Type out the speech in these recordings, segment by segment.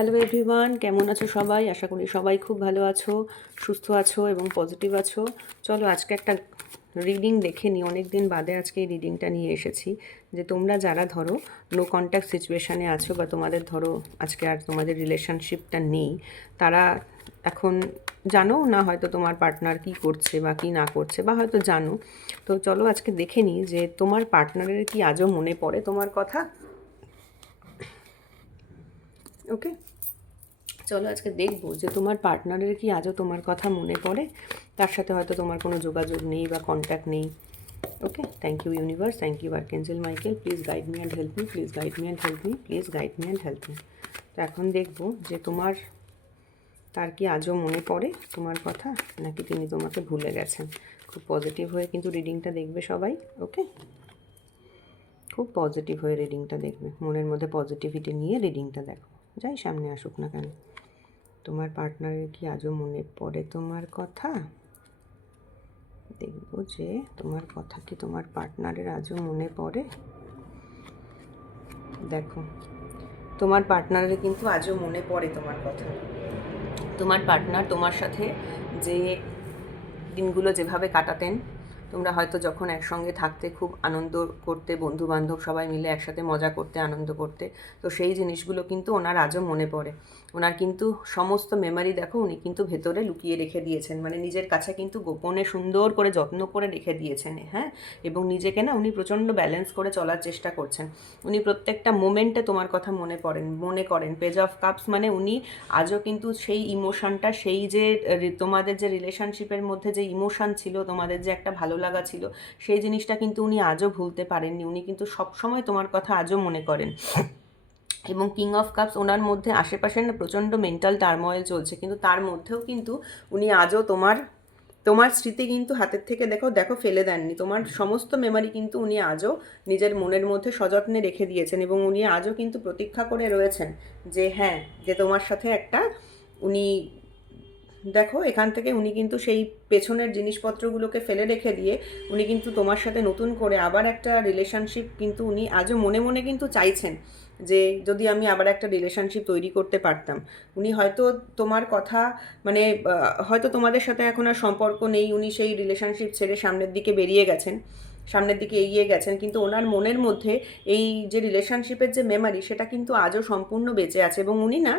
Hello everyone, কেমন আছো সবাই? আশা করি সবাই খুব ভালো আছো, সুস্থ আছো এবং পজিটিভ আছো। চলো আজকে একটা রিডিং দেখে নিই। অনেক দিন বাদে আজকে এই রিডিংটা নিয়ে এসেছি যে তোমরা যারা ধরো নো কন্ট্যাক্ট সিচুয়েশানে আছো বা তোমাদের ধরো আজকে আর তোমাদের রিলেশনশিপটা নেই, তারা এখন জানো না হয়তো তোমার পার্টনার কি করছে বা কি না করছে, বা হয়তো জানো। তো চলো আজকে দেখে নিই যে তোমার পার্টনারের কি আজও মনে পড়ে তোমার কথা। ওকে, চলো আজকে দেখবো যে তোমার পার্টনারের কি আজও তোমার কথা মনে পড়ে। তার সাথে হয়তো তোমার কোনো যোগাযোগ নেই বা কন্ট্যাক্ট নেই। Okay, thank you universe, thank you archangel Michael, please guide me and help me, please guide me and help me, please guide me and help me. তো এখন দেখবো যে তার কি আজও মনে পড়ে তোমার কথা, নাকি তিনি তোমাকে ভুলে গেছেন। খুব পজিটিভ হয়ে কিন্তু রিডিংটা দেখবে সবাই। ওকে, খুব পজিটিভ হয়ে রিডিংটা দেখবে, মনের মধ্যে পজিটিভিটি নিয়ে রিডিংটা দেখো, যাই সামনে আসুক না কেন। তোমার পার্টনারের কি আজও মনে পড়ে তোমার কথা? দেখব যে তোমার কথা কি তোমার পার্টনারের আজও মনে পড়ে। দেখো, তোমার পার্টনারের কিন্তু আজও মনে পড়ে তোমার কথা। তোমার পার্টনার তোমার সাথে যে দিনগুলো যেভাবে কাটাতেন, তোমরা হয়তো যখন একসঙ্গে থাকতে খুব আনন্দ করতে, বন্ধু বান্ধব সবাই মিলে একসাথে মজা করতে, আনন্দ করতে, তো সেই জিনিসগুলো কিন্তু ওনার আজও মনে পড়ে। ওনার কিন্তু সমস্ত মেমারি দেখো উনি কিন্তু ভেতরে লুকিয়ে রেখে দিয়েছেন, মানে নিজের কাছে কিন্তু গোপনে সুন্দর করে যত্ন করে রেখে দিয়েছেন। হ্যাঁ, এবং নিজেকে না উনি প্রচণ্ড ব্যালেন্স করে চলার চেষ্টা করছেন। উনি প্রত্যেকটা মোমেন্টে তোমার কথা মনে করেন। পেজ অফ কাপস মানে উনি আজও কিন্তু সেই ইমোশনটা, সেই যে তোমাদের যে রিলেশনশিপের মধ্যে যে ইমোশন ছিল, তোমাদের যে একটা ভালো লাগা ছিল, সেই জিনিসটা কিন্তু উনি আজও ভুলতে পারেননি। উনি কিন্তু সবসময় তোমার কথা আজও মনে করেন। এবং কিং অফ কাপস ওনার মধ্যে আশেপাশে না প্রচণ্ড মেন্টাল টার্ময়েল চলছে, কিন্তু তার মধ্যেও কিন্তু উনি আজও তোমার স্মৃতি কিন্তু হাতের থেকে দেখো দেখো ফেলে দেননি। তোমার সমস্ত মেমারি কিন্তু উনি আজও নিজের মনের মধ্যে সযত্নে রেখে দিয়েছেন, এবং উনি আজও কিন্তু প্রতীক্ষা করে রয়েছেন যে হ্যাঁ, যে তোমার সাথে একটা উনি দেখো এখান থেকে উনি কিন্তু সেই পেছনের জিনিসপত্রগুলোকে ফেলে রেখে দিয়ে উনি কিন্তু তোমার সাথে নতুন করে আবার একটা রিলেশনশিপ কিন্তু উনি আজও মনে মনে কিন্তু চাইছেন যে যদি আমি আবার একটা রিলেশনশিপ তৈরি করতে পারতাম। উনি হয়তো তোমার কথা মানে হয়তো তোমাদের সাথে এখন আর সম্পর্ক নেই, উনি সেই রিলেশনশিপ ছেড়ে সামনের দিকে বেরিয়ে গেছেন, সামনের দিকে এগিয়ে গেছেন, কিন্তু ওনার মনের মধ্যে এই যে রিলেশনশিপের যে মেমারি সেটা কিন্তু আজও সম্পূর্ণ বেঁচে আছে। এবং উনি না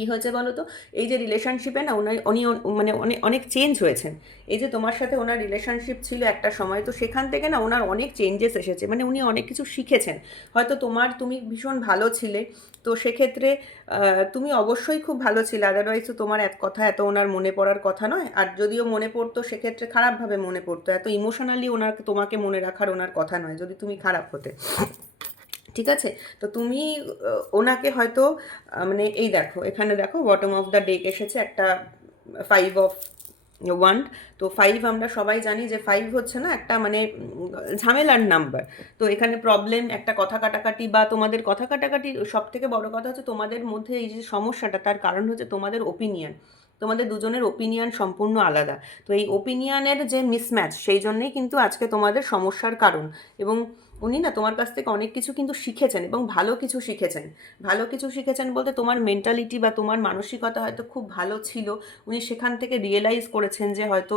কি হয়েছে বলো তো, এই যে রিলেশনশিপে না উনি মানে অনেক অনেক চেঞ্জ হয়েছেন। এই যে তোমার সাথে ওনার রিলেশনশিপ ছিল একটা সময়, তো সেখান থেকে না ওনার অনেক চেঞ্জেস এসেছে, মানে উনি অনেক কিছু শিখেছেন। হয়তো তুমি ভীষণ ভালো ছিলে, তো সেক্ষেত্রে তুমি অবশ্যই খুব ভালো ছিলে, আদারওয়াইজ তো তোমার এক কথা এত ওনার মনে পড়ার কথা নয়। আর যদিও মনে পড়তো সেক্ষেত্রে খারাপভাবে মনে পড়তো, এত ইমোশনালি তোমাকে মনে রাখার ওনার কথা নয় যদি তুমি খারাপ হতে। ঠিক আছে, তো তুমি ওনাকে হয়তো মানে এই দেখো এখানে দেখো বটম অফ দ্য ডেক এসেছে একটা 5 অফ 1। তো 5 আমরা সবাই জানি যে 5 হচ্ছে না একটা মানে ঝামেলার নাম্বার। তো এখানে প্রবলেম, একটা কথা কাটাকাটি বা তোমাদের কথা কাটাকাটি, সব থেকে বড় কথা হচ্ছে তোমাদের মধ্যে এই যে সমস্যাটা, তার কারণ হচ্ছে তোমাদের ওপিনিয়ন। তোমাদের দুজনের ওপিনিয়ন সম্পূর্ণ আলাদা। তো এই ওপিনিয়নের যে মিসম্যাচ, সেই জন্যেই কিন্তু আজকে তোমাদের সমস্যার কারণ। এবং উনি না তোমার কাছ থেকে অনেক কিছু কিন্তু শিখেছেন, এবং ভালো কিছু শিখেছেন। ভালো কিছু শিখেছেন বলতে তোমার মেন্টালিটি বা তোমার মানসিকতা হয়তো খুব ভালো ছিল। উনি সেখান থেকে রিয়েলাইজ করেছেন যে হয়তো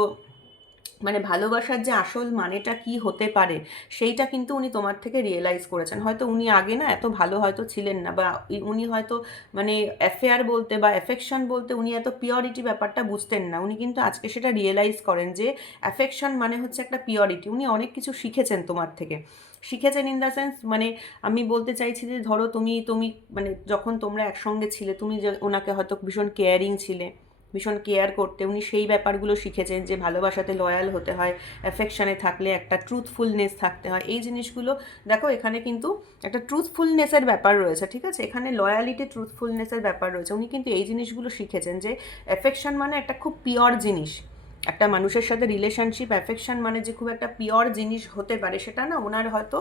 মানে ভালোবাসার যে আসল মানেটা কি হতে পারে, সেইটা কিন্তু উনি তোমার থেকে রিয়েলাইজ করেছেন। হয়তো উনি আগে না এত ভালো হয়তো ছিলেন না, বা উনি হয়তো মানে অ্যাফেয়ার বলতে বা অ্যাফেকশন বলতে উনি এত পিওরিটি ব্যাপারটা বুঝতেন না। উনি কিন্তু আজকে সেটা রিয়েলাইজ করেন যে অ্যাফেকশন মানে হচ্ছে একটা পিওরিটি। উনি অনেক কিছু শিখেছেন তোমার থেকে, শিখেছেন ইন দ্য সেন্স মানে আমি বলতে চাইছি যে ধরো তুমি মানে যখন তোমরা একসঙ্গে ছিলে, তুমি যে ওনাকে হয়তো ভীষণ কেয়ারিং ছিলে, ভীষণ কেয়ার করতে, উনি সেই ব্যাপারগুলো শিখেছেন যে ভালোবাসাতে লয়াল হতে হয়, অ্যাফেকশানে থাকলে একটা ট্রুথফুলনেস থাকতে হয়। এই জিনিসগুলো দেখো এখানে কিন্তু একটা ট্রুথফুলনেসের ব্যাপার রয়েছে। ঠিক আছে, এখানে লয়ালিটি, ট্রুথফুলনেসের ব্যাপার রয়েছে। উনি কিন্তু এই জিনিসগুলো শিখেছেন যে অ্যাফেকশান মানে একটা খুব পিওর জিনিস। একটা মানুষের সাথে রিলেশনশিপ, অ্যাফেকশান মানে যে খুব একটা পিওর জিনিস হতে পারে, সেটা না ওনার হয়তো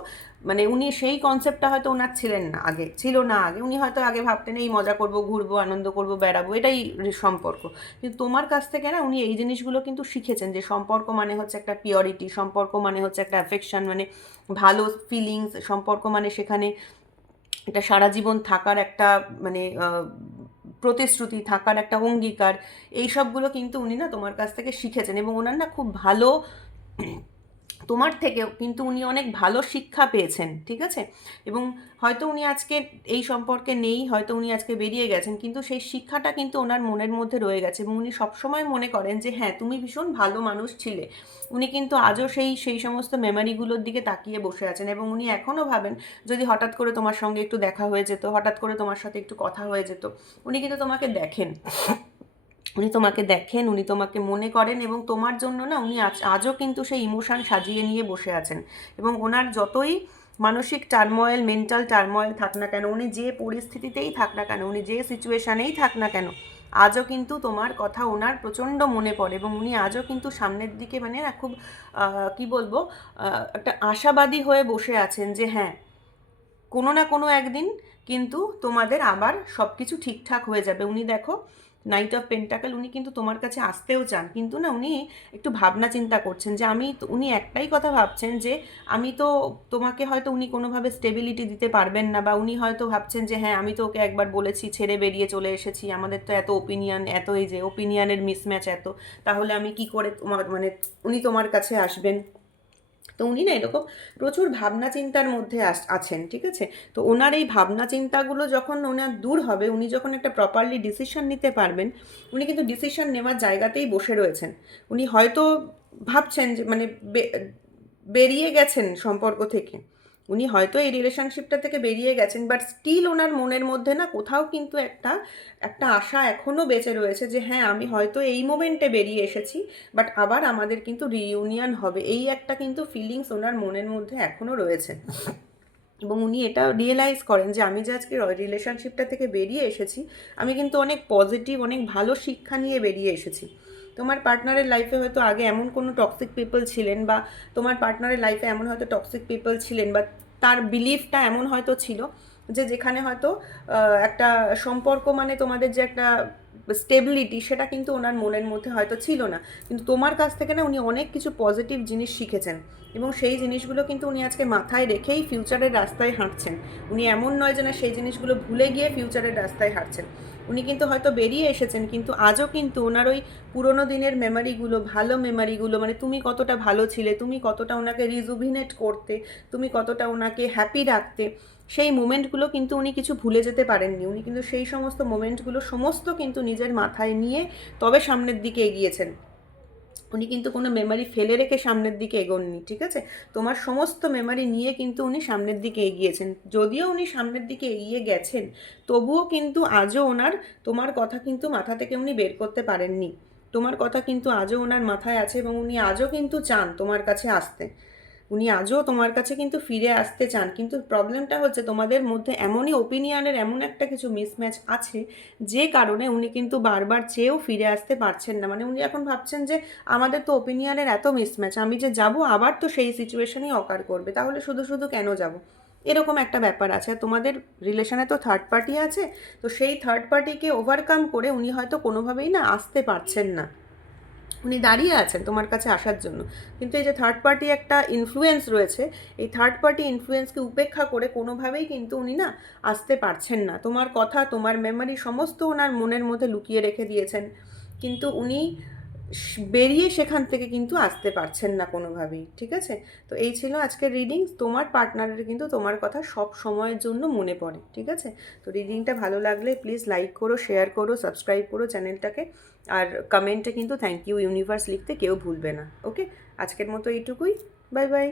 মানে উনি সেই কনসেপ্টটা হয়তো ওনার ছিল না আগে। উনি হয়তো আগে ভাবতেন এই মজা করব, ঘুরবো, আনন্দ করব, বেড়াবো, এটাই সম্পর্ক। কিন্তু তোমার কাছ থেকে না উনি এই জিনিসগুলো কিন্তু শিখেছেন যে সম্পর্ক মানে হচ্ছে একটা পিওরিটি, সম্পর্ক মানে হচ্ছে একটা অ্যাফেকশন, মানে ভালো ফিলিংস, সম্পর্ক মানে সেখানে এটা সারা জীবন থাকার একটা মানে প্রতিশ্রুতি, থাকার একটা অঙ্গীকার, এই সবগুলো কিন্তু উনি না তোমার কাছ থেকে শিখেছেন, এবং ওনার না খুব ভালো তোমার থেকেও কিন্তু উনি অনেক ভালো শিক্ষা পেয়েছেন, ঠিক আছে? এবং হয়তো উনি আজকে এই সম্পর্কে নেই, হয়তো উনি আজকে বেরিয়ে গেছেন, কিন্তু সেই শিক্ষাটা কিন্তু ওনার মনের মধ্যে রয়ে গেছে, এবং উনি সবসময় মনে করেন যে হ্যাঁ তুমি ভীষণ ভালো মানুষ ছিলে। উনি কিন্তু আজও সেই সমস্ত মেমারিগুলোর দিকে তাকিয়ে বসে আছেন, এবং উনি এখনও ভাবেন যদি হঠাৎ করে তোমার সঙ্গে একটু দেখা হয়ে যেত, হঠাৎ করে তোমার সাথে একটু কথা হয়ে যেত। উনি কিন্তু তোমাকে দেখেন, উনি তোমাকে মনে করেন, এবং তোমার জন্য না উনি আজও কিন্তু সেই ইমোশন সাজিয়ে নিয়ে বসে আছেন। এবং ওনার যতই মানসিক টার্ময়েল, মেন্টাল টার্ময়েল থাক না কেন, উনি যে পরিস্থিতিতেই থাক না কেন, উনি যে সিচুয়েশানেই থাক না কেন, আজও কিন্তু তোমার কথা ওনার প্রচণ্ড মনে পড়ে, এবং উনি আজও কিন্তু সামনের দিকে মানে না খুব কি বলবো, একটা আশাবাদী হয়ে বসে আছেন যে হ্যাঁ কোনো না কোনো একদিন কিন্তু তোমাদের আবার সব কিছু ঠিকঠাক হয়ে যাবে। উনি দেখো নাইট অফ পেন্টাকেল, উনি কিন্তু তোমার কাছে আসতেও চান, কিন্তু না উনি একটু ভাবনা চিন্তা করছেন যে উনি একটাই কথা ভাবছেন যে আমি তো তোমাকে হয়তো উনি কোনোভাবে স্টেবিলিটি দিতে পারবেন না, বা উনি হয়তো ভাবছেন যে হ্যাঁ আমি তো ওকে একবার বলেছি, ছেড়ে বেরিয়ে চলে এসেছি, আমাদের তো এত ওপিনিয়ন, এত এই যে ওপিনিয়নের মিসম্যাচ এত, তাহলে আমি কি করে তোমার মানে উনি তোমার কাছে আসবেন। তো উনি না এরকম প্রচুর ভাবনা চিন্তার মধ্যে আছেন, ঠিক আছে? তো ওনার এই ভাবনা চিন্তাগুলো যখন ওনার দূর হবে, উনি যখন একটা প্রপারলি ডিসিশন নিতে পারবেন, উনি কিন্তু ডিসিশন নেওয়ার জায়গাতেই বসে রয়েছেন। উনি হয়তো ভাবছেন যে মানে বেরিয়ে গেছেন সম্পর্ক থেকে, উনি হয়তো এই রিলেশনশিপটা থেকে বেরিয়ে গেছেন, বাট স্টিল ওনার মনের মধ্যে না কোথাও কিন্তু একটা একটা আশা এখনও বেঁচে রয়েছে যে হ্যাঁ আমি হয়তো এই মোমেন্টে বেরিয়ে এসেছি, বাট আবার আমাদের কিন্তু রিইউনিয়ন হবে, এই একটা কিন্তু ফিলিংস ওনার মনের মধ্যে এখনও রয়েছে। এবং উনি এটা রিয়েলাইজ করেন যে আমি যে আজকে রিলেশনশিপটা থেকে বেরিয়ে এসেছি, আমি কিন্তু অনেক পজিটিভ, অনেক ভালো শিক্ষা নিয়ে বেরিয়ে এসেছি। তোমার পার্টনারের লাইফে হয়তো আগে এমন কোনো টক্সিক পিপল ছিলেন, বা তোমার পার্টনারের লাইফে এমন হয়তো টক্সিক পিপল ছিলেন, বা তার বিলিফটা এমন হয়তো ছিল যে যেখানে হয়তো একটা সম্পর্ক মানে তোমাদের যে একটা স্টেবিলিটি, সেটা কিন্তু ওনার মনের মধ্যে হয়তো ছিল না। কিন্তু তোমার কাছ থেকে না উনি অনেক কিছু পজিটিভ জিনিস শিখেছেন, এবং সেই জিনিসগুলো কিন্তু উনি আজকে মাথায় রেখেই ফিউচারের রাস্তায় হাঁটছেন। উনি এমন নয় যে না সেই জিনিসগুলো ভুলে গিয়ে ফিউচারের রাস্তায় হাঁটছেন। উনি কিন্তু হয়তো বেরিয়ে এসেছেন, কিন্তু আজও কিন্তু ওনার ওই পুরোনো দিনের মেমারিগুলো, ভালো মেমারিগুলো, মানে তুমি কতটা ভালো ছিলে, তুমি কতটা ওনাকে রিজুভিনেট করতে, তুমি কতটা ওনাকে হ্যাপি রাখতে, সেই মোমেন্টগুলো কিন্তু উনি কিছু ভুলে যেতে পারেননি। উনি কিন্তু সেই সমস্ত মোমেন্টগুলো সমস্ত কিন্তু নিজের মাথায় নিয়ে তবে সামনের দিকে এগিয়েছেন। উনি কিন্তু কোনো মেমারি ফেলে রেখে সামনের দিকে এগোননি, ঠিক আছে? তোমার সমস্ত মেমারি নিয়ে কিন্তু উনি সামনের দিকে এগিয়েছেন। যদিও উনি সামনের দিকে এগিয়ে গেছেন, তবুও কিন্তু আজও ওনার তোমার কথা কিন্তু মাথা থেকে উনি বের করতে পারেননি। তোমার কথা কিন্তু আজও ওনার মাথায় আছে, এবং উনি আজও কিন্তু চান তোমার কাছে আসতে। উনি আজও তোমার কাছে কিন্তু ফিরে আসতে চান, কিন্তু প্রবলেমটা হচ্ছে তোমাদের মধ্যে এমনই ওপিনিয়নের এমন একটা কিছু মিসম্যাচ আছে, যে কারণে উনি কিন্তু বারবার চেয়েও ফিরে আসতে পারছেন না। মানে উনি এখন ভাবছেন যে আমাদের তো ওপিনিয়নের এত মিসম্যাচ, আমি যে যাব আবার তো সেই সিচুয়েশনেই অকার করবে, তাহলে শুধু শুধু কেন যাব, এরকম একটা ব্যাপার আছে। আর তোমাদের রিলেশনে তো থার্ড পার্টি আছে, তো সেই থার্ড পার্টিকে ওভারকাম করে উনি হয়তো কোনোভাবেই না আসতে পারছেন না। উনি দাঁড়িয়ে আছেন তোমার কাছে আসার জন্য, কিন্তু এই যে থার্ড পার্টি একটা ইনফ্লুয়েন্স রয়েছে, এই থার্ড পার্টি ইনফ্লুয়েন্সকে উপেক্ষা করে কোনোভাবেই কিন্তু উনি না আসতে পারছেন না। তোমার কথা, তোমার মেমরি সমস্ত ওনার মনের মধ্যে লুকিয়ে রেখে দিয়েছেন, কিন্তু উনি বেরিয়ে সেখান থেকে কিন্তু আসতে পারছেন না কোনোভাবেই, ঠিক আছে? তো এই ছিল আজকের রিডিং। তোমার পার্টনারের কিন্তু তোমার কথা সব সময়ের জন্য মনে পড়ে, ঠিক আছে? তো রিডিংটা ভালো লাগলে প্লিজ লাইক করো, শেয়ার করো, সাবস্ক্রাইব করো চ্যানেলটাকে, আর কমেন্টে কিন্তু থ্যাংক ইউ ইউনিভার্স লিখতে কেউ ভুলবে না। ওকে, আজকের মতো এইটুকুই। Bye bye.